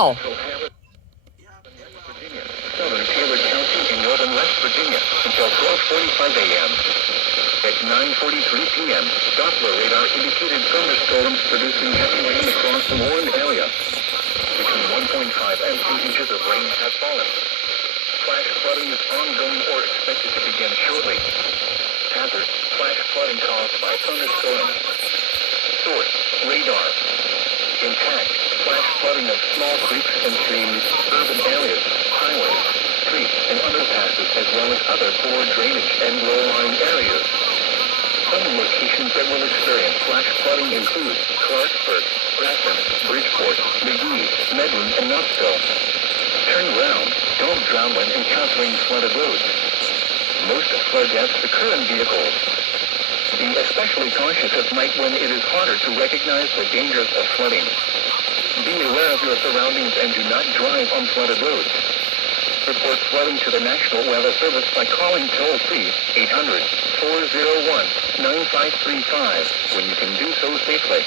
Well. Southern Taylor County in northern West Virginia until 12:45 a.m. At 9:43 p.m., Doppler radar indicated thunderstorms producing heavy rain across the Warren area. Between 1.5 and 2 inches of rain have fallen. Flash flooding is ongoing or expected to begin shortly. Hazard: flash flooding caused by thunderstorms. Source: radar. Impact: flash flooding of small creeks and streams, urban areas, highways, streets, and underpasses, as well as other poor drainage and low-lying areas. Some locations that will experience flash flooding include Clarksburg, Grafton, Bridgeport, McGee, Medlin, and Knoxville. Turn around. Don't drown when encountering flooded roads. Most flood deaths occur in vehicles. Be especially cautious at night when it is harder to recognize the dangers of flooding. Be aware of your surroundings and do not drive on flooded roads. Report flooding to the National Weather Service by calling toll-free 800-401-9535 when you can do so safely.